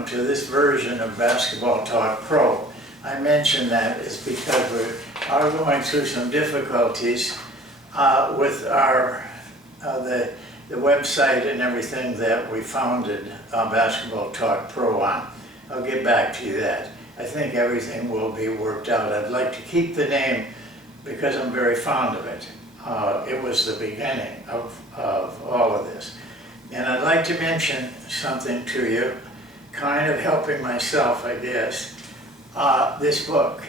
welcome to this version of Basketball Talk Pro. I mention that is because we are going through some difficulties with our the website and everything that we founded Basketball Talk Pro on. I'll get back to you that. I think everything will be worked out. I'd like to keep the name because I'm very fond of it. It was the beginning of all of this. And I'd like to mention something to you, kind of helping myself, I guess. This book,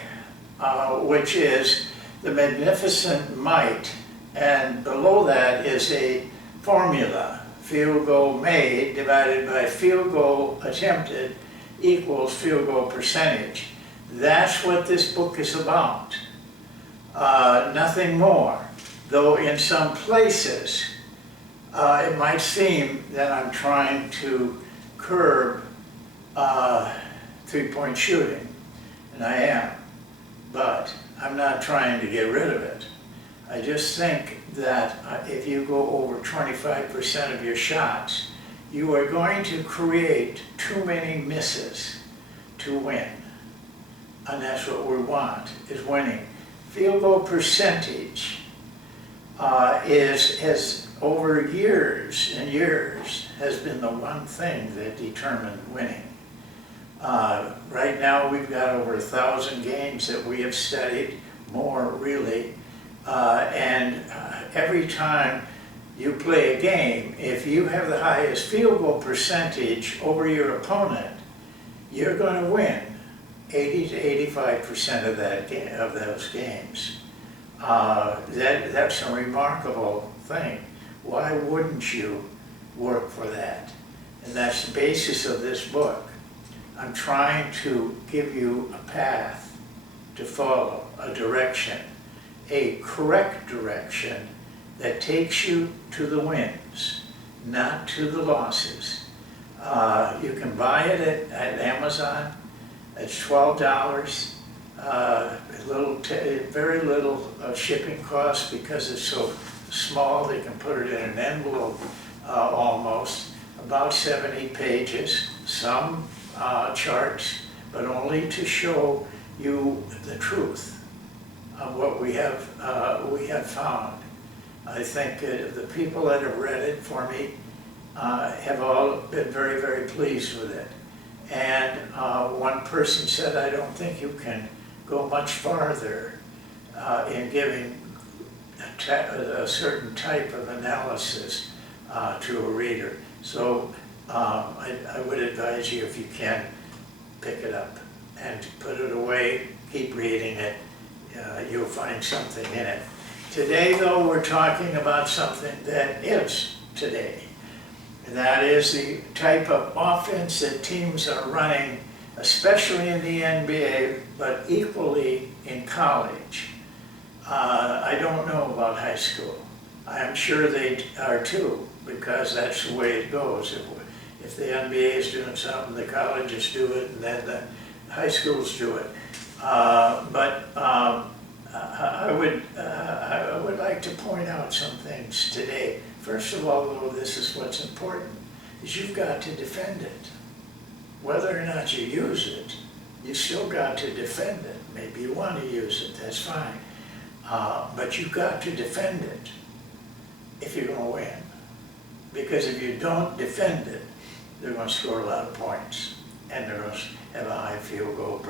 which is The Magnificent Might, and below that is a formula, field goal made divided by field goal attempted equals field goal percentage. That's what this book is about. Nothing more. Though in some places, it might seem that I'm trying to curb three-point shooting, and I am, but I'm not trying to get rid of it. I just think that if you go over 25% of your shots, you are going to create too many misses to win. And that's what we want, is winning. Field goal percentage has over years and years has been the one thing that determined winning. Right now we've got over 1,000 games that we have studied, more really, and every time you play a game, if you have the highest field goal percentage over your opponent, you're going to win 80 to 85% of of those games. That's a remarkable thing. Why wouldn't you work for that? And that's the basis of this book. I'm trying to give you a path to follow, a direction, a correct direction that takes you to the wins, not to the losses. You can buy it at Amazon. It's $12. Very little shipping cost because it's so small. They can put it in an envelope almost. About 70 pages, some charts, but only to show you the truth of what we have found. I think the people that have read it for me have all been very, very pleased with it. And one person said, I don't think you can go much farther in giving a certain type of analysis to a reader. So I would advise you, if you can, pick it up and put it away, keep reading it. You'll find something in it. Today, though, we're talking about something that is today. And that is the type of offense that teams are running, especially in the NBA, but equally in college. I don't know about high school. I'm sure they are too, because that's the way it goes. If the NBA is doing something, the colleges do it, and then the high schools do it. But I would like to point out some things today. First of all, though, this is what's important, is you've got to defend it. Whether or not you use it, you still got to defend it. Maybe you want to use it, that's fine. But you've got to defend it if you're going to win. Because if you don't defend it, they're going to score a lot of points. And they're going to have a high field goal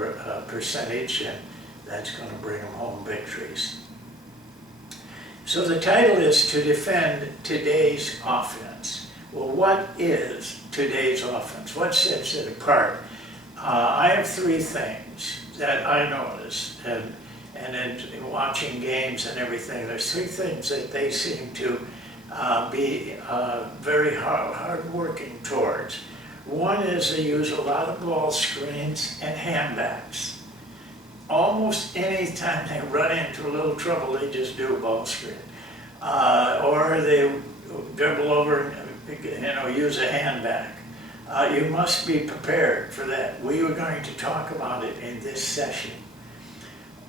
percentage, and that's going to bring them home victories. So the title is To Defend Today's Offense. Well, what is today's offense? What sets it apart? I have three things that I noticed, and in watching games and everything, there's three things that they seem to be very hard working towards. One is they use a lot of ball screens and handbacks. Almost any time they run into a little trouble, they just do a ball screen. Or they dribble over and use a handbag. You must be prepared for that. We are going to talk about it in this session.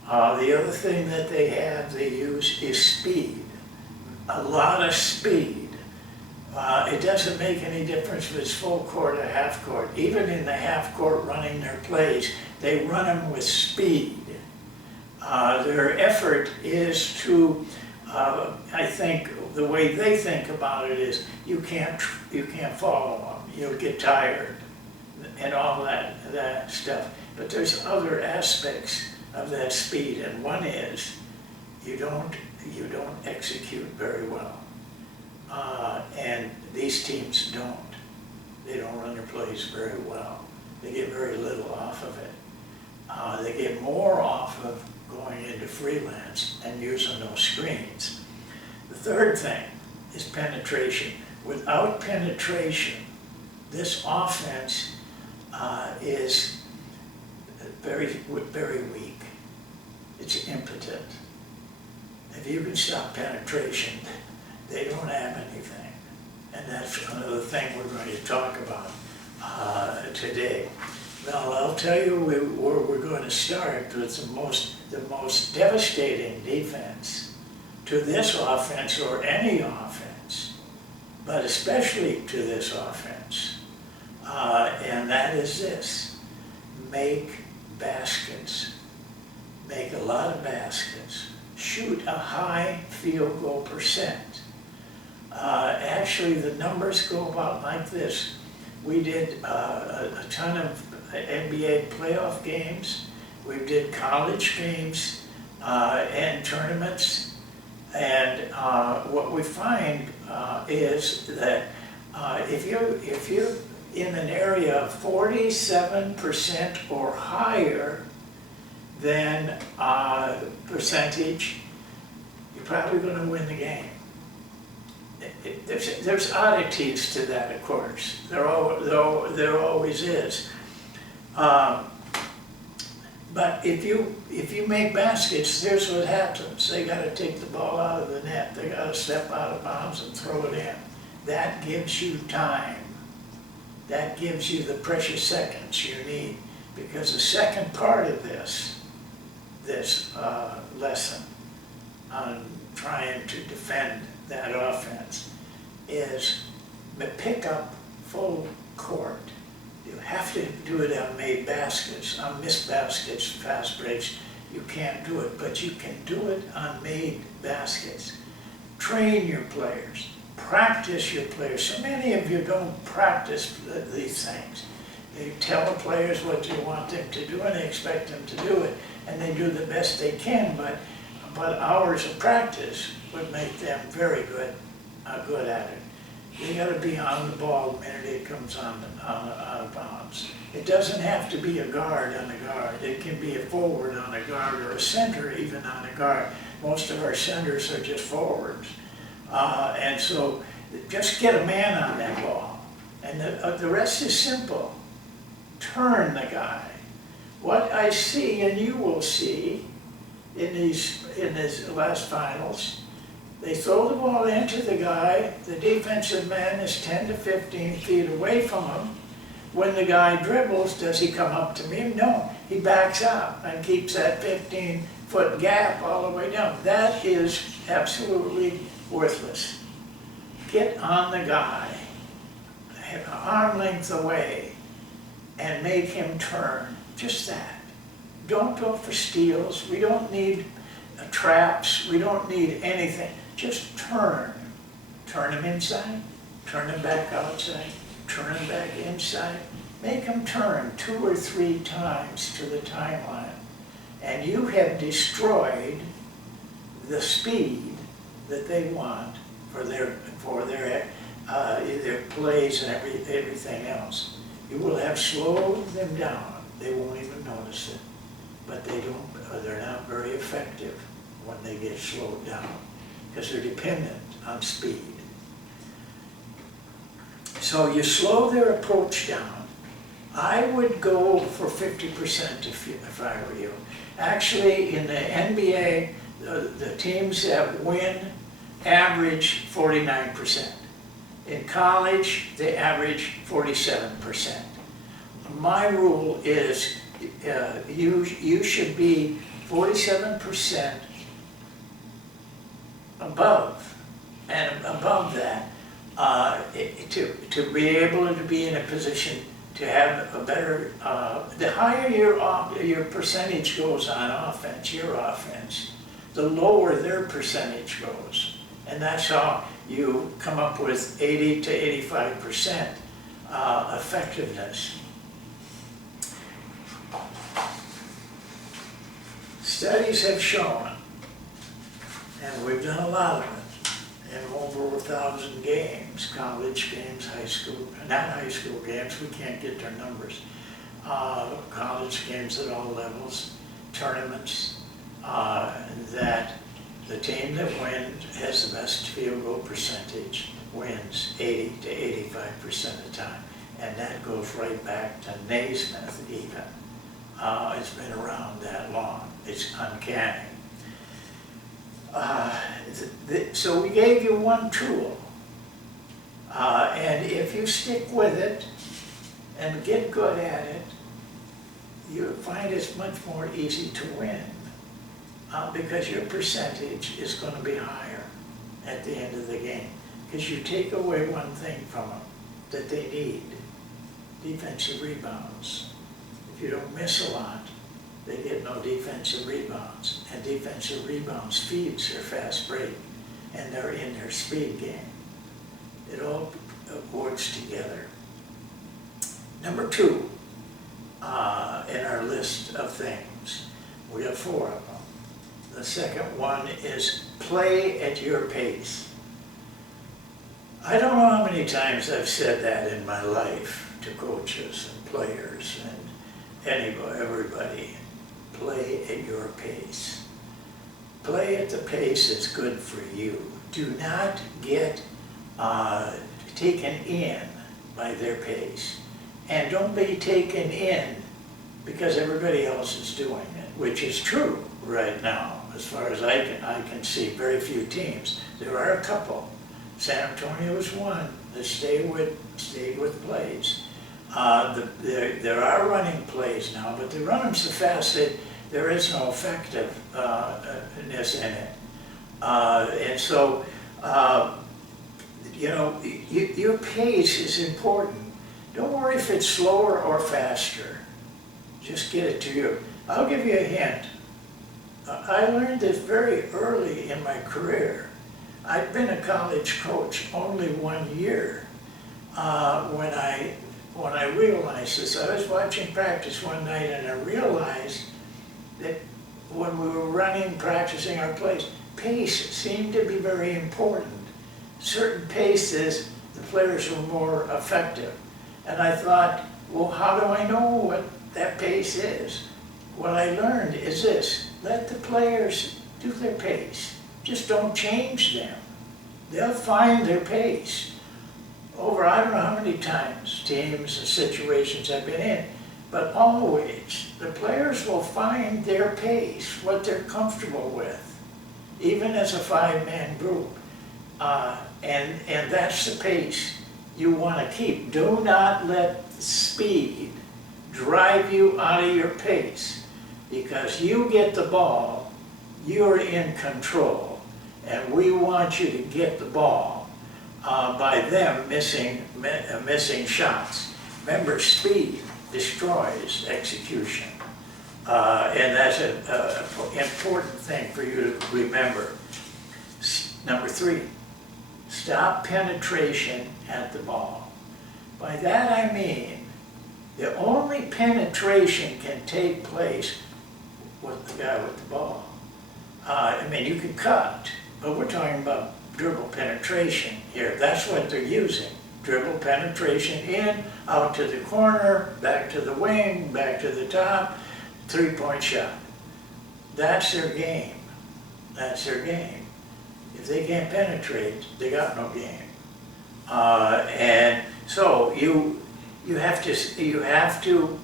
The other thing that they use is speed. A lot of speed. It doesn't make any difference if it's full court or half court. Even in the half court running their plays, they run them with speed. Their effort is to, I think, the way they think about it is you can't follow them. You'll get tired and all that stuff. But there's other aspects of that speed, and one is you don't execute very well. And these teams don't. They don't run their plays very well. They get very little off of it. They get more off of going into freelance and using those screens. The third thing is penetration. Without penetration, this offense is very weak. It's impotent. If you can stop penetration, they don't have anything. And that's another thing we're going to talk about today. Now, I'll tell you where we're going to start with the most devastating defense to this offense, or any offense, but especially to this offense. And that is this: make baskets. Make a lot of baskets. Shoot a high field goal percent. Actually, the numbers go about like this. We did a ton of NBA playoff games. We did college games and tournaments. And what we find is that if you're in an area of 47% or higher than percentage, you're probably going to win the game. There's oddities to that, of course. There always is. But if you make baskets, here's what happens. They got to take the ball out of the net. They got to step out of bounds and throw it in. That gives you time. That gives you the precious seconds you need. Because the second part of this lesson on trying to defend that offense is pick up full court. You have to do it on made baskets, on missed baskets, fast breaks. You can't do it, but you can do it on made baskets. Train your players. Practice your players. So many of you don't practice these things. You tell the players what you want them to do, and they expect them to do it, and they do the best they can, but hours of practice would make them very good at it. You got to be on the ball the minute it comes on out of bounds. It doesn't have to be a guard on a guard. It can be a forward on a guard, or a center even on a guard. Most of our centers are just forwards. And so just get a man on that ball. And the rest is simple. Turn the guy. What I see, and you will see in these last finals, they throw the ball into the guy. The defensive man is 10 to 15 feet away from him. When the guy dribbles, does he come up to me? No, he backs up and keeps that 15-foot gap all the way down. That is absolutely worthless. Get on the guy, arm length away, and make him turn. Just that. Don't go for steals. We don't need traps. We don't need anything. Just turn. Turn him inside. Turn him back outside. Turn him back inside. Make him turn 2 or 3 times to the timeline. And you have destroyed the speed that they want for their plays and everything else. You will have slowed them down. They won't even notice it. But they're not very effective when they get slowed down, because they're dependent on speed. So you slow their approach down. I would go for 50% if I were you. Actually, in the NBA, the teams that win average 49%. In college, they average 47%. My rule is you should be 47% above, and above that, to be able to be in a position to have a better, the higher your percentage goes on offense, your offense, the lower their percentage goes. And that's how you come up with 80 to 85% effectiveness. Studies have shown, and we've done a lot of it, in over 1,000 games, college games, high school, not high school games, we can't get their numbers, college games at all levels, tournaments, that the team that wins has the best field goal percentage wins 80 to 85% of the time. And that goes right back to Naismith even. It's been around that long. It's uncanny. So we gave you one tool. And if you stick with it and get good at it, you'll find it's much more easy to win. Because your percentage is going to be higher at the end of the game. Because you take away one thing from them that they need, defensive rebounds. If you don't miss a lot, they get no defensive rebounds. And defensive rebounds feeds their fast break, and they're in their speed game. It all works together. Number 2 in our list of things, we have 4 of them. The second one is play at your pace. I don't know how many times I've said that in my life to coaches and players and everybody. Play at your pace. Play at the pace that's good for you. Do not get taken in by their pace. And don't be taken in because everybody else is doing it, which is true right now. As far as I can see, very few teams. There are a couple. San Antonio is one that stayed with plays. There are running plays now, but they run them so fast that there is no effectiveness in it. And so, you know, your pace is important. Don't worry if it's slower or faster. Just get it to you. I'll give you a hint. I learned this very early in my career. I'd been a college coach only 1 year when I realized this. I was watching practice one night and I realized that when we were running, practicing our plays, pace seemed to be very important. Certain paces, the players were more effective. And I thought, well, how do I know what that pace is? What I learned is this: let the players do their pace. Just don't change them. They'll find their pace. Over I don't know how many times, teams and situations I've been in, but always the players will find their pace, what they're comfortable with, even as a 5-man group. And that's the pace you want to keep. Do not let speed drive you out of your pace, because you get the ball, you're in control, and we want you to get the ball by them missing shots. Remember, speed destroys execution, and that's an important thing for you to remember. Number 3, stop penetration at the ball. By that I mean, the only penetration can take place with the guy with the ball. I mean, you can cut, but we're talking about dribble penetration here. That's what they're using. Dribble penetration in, out to the corner, back to the wing, back to the top, 3-point shot. That's their game. That's their game. If they can't penetrate, they got no game. And so you have to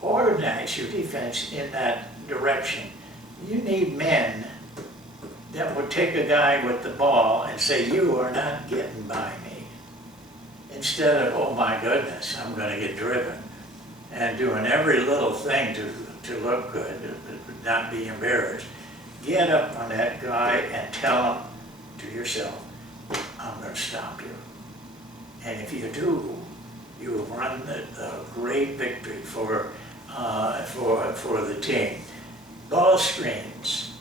organize your defense in that direction. You need men that would take a guy with the ball and say, you are not getting by me. Instead of, oh my goodness, I'm going to get driven, and doing every little thing to look good, not be embarrassed. Get up on that guy and tell him to yourself, I'm going to stop you. And if you do, you have run a great victory for the team. Ball screens.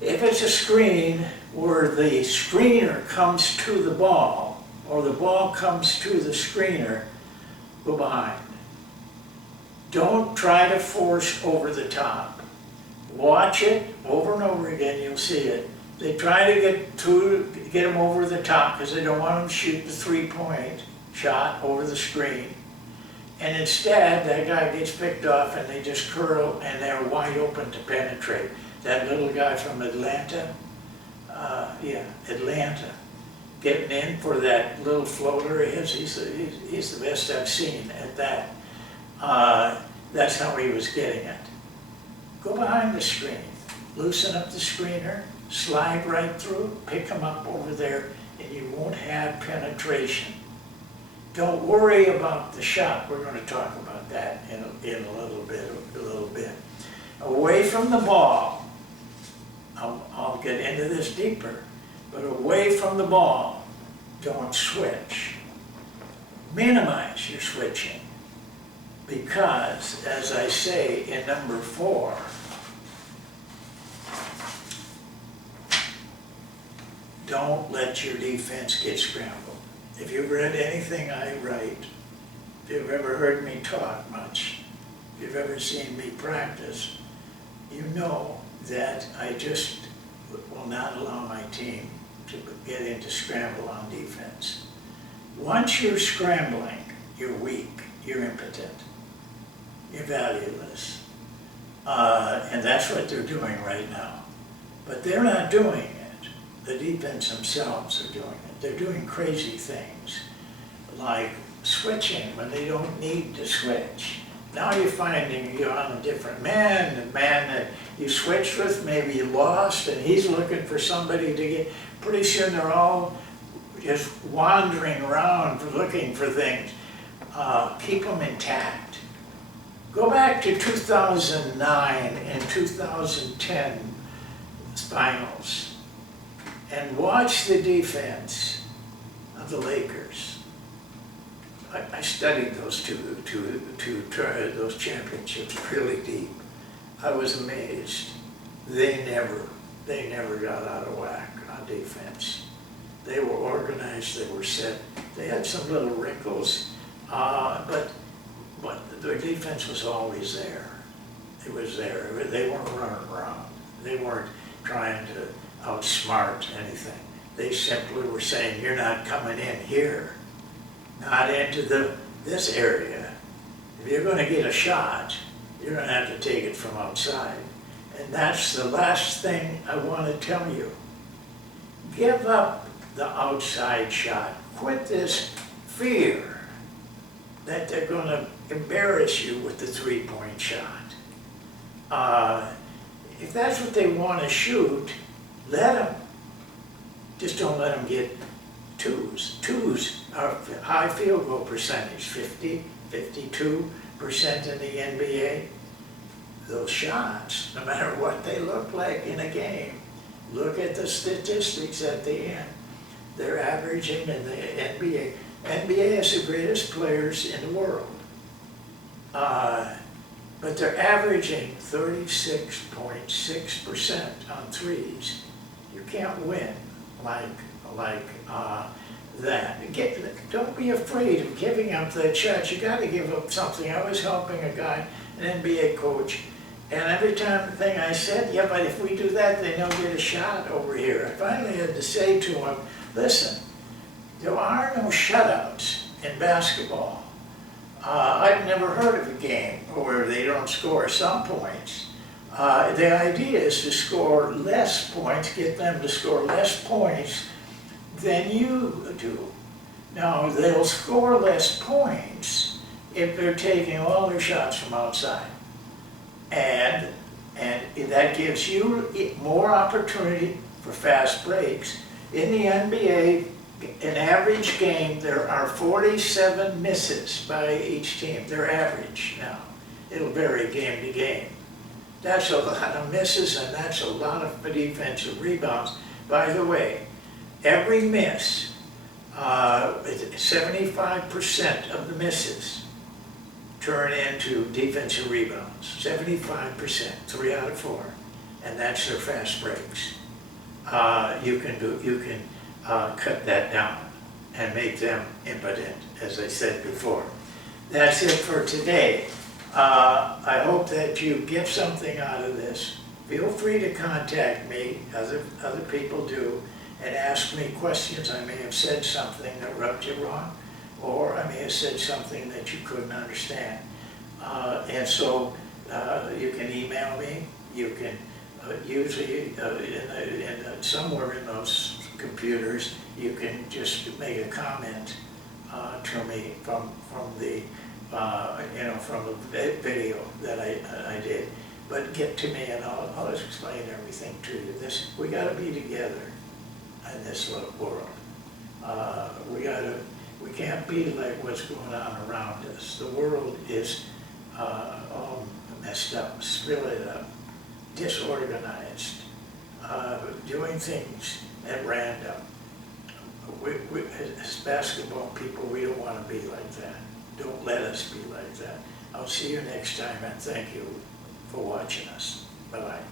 If it's a screen where the screener comes to the ball, or the ball comes to the screener, go behind. Don't try to force over the top. Watch it over and over again, you'll see it. They try to get them over the top because they don't want them to shoot the three-point shot over the screen. And instead, that guy gets picked off and they just curl and they're wide open to penetrate. That little guy from Atlanta, Atlanta, getting in for that little floater of his, he's the best I've seen at that. That's how he was getting it. Go behind the screen, loosen up the screener, slide right through, pick them up over there, and you won't have penetration. Don't worry about the shot. We're going to talk about that in a little bit. Away from the ball, I'll get into this deeper, but away from the ball, don't switch. Minimize your switching, because, as I say in number 4, don't let your defense get scrambled. If you've read anything I write, if you've ever heard me talk much, if you've ever seen me practice, you know that I just will not allow my team to get into scramble on defense. Once you're scrambling, you're weak, you're impotent, you're valueless. And that's what they're doing right now. But they're not doing it. The defense themselves are doing it. They're doing crazy things, like switching when they don't need to switch. Now you're finding you're on a different man, the man that you switched with, maybe you lost, and he's looking for somebody to get. Pretty soon they're all just wandering around looking for things. Keep them intact. Go back to 2009 and 2010 finals and watch the defense of the Lakers. I studied those those championships really deep. I was amazed. They never got out of whack on defense. They were organized, they were set. They had some little wrinkles, but their defense was always there. It was there. They weren't running around. They weren't trying to outsmart anything. They simply were saying, you're not coming in here, not into this area. If you're going to get a shot, you're going to have to take it from outside. And that's the last thing I want to tell you. Give up the outside shot. Quit this fear that they're going to embarrass you with the three-point shot. If that's what they want to shoot, let them. Just don't let them get twos. Twos are high field goal percentage, 50, 52% in the NBA. Those shots, no matter what they look like in a game, look at the statistics at the end. They're averaging in the NBA. NBA has the greatest players in the world. But they're averaging 36.6% on threes. You can't win like that. Don't be afraid of giving up that shot. You got to give up something. I was helping a guy, an NBA coach, and every thing I said, yeah, but if we do that, then they'll get a shot over here. I finally had to say to him, listen, there are no shutouts in basketball. I've never heard of a game where they don't score some points. The idea is to score less points, get them to score less points than you do. Now, they'll score less points if they're taking all their shots from outside. And that gives you more opportunity for fast breaks. In the NBA, an average game, there are 47 misses by each team. They're average now. It'll vary game to game. That's a lot of misses, and that's a lot of defensive rebounds. By the way, every miss, 75% of the misses turn into defensive rebounds. 75%, 3 out of 4, and that's their fast breaks. You can cut that down and make them impotent, as I said before. That's it for today. I hope that you get something out of this. Feel free to contact me, other people do, and ask me questions. I may have said something that rubbed you wrong, or I may have said something that you couldn't understand. And so you can email me. You can usually somewhere in those computers, you can just make a comment to me from the from a video that I did. But get to me and I'll explain everything to you. We got to be together in this little world. We can't be like what's going on around us. The world is all messed up, split up, disorganized, doing things at random. As basketball people, we don't want to be like that. Don't let us be like that. I'll see you next time, and thank you for watching us. Bye-bye.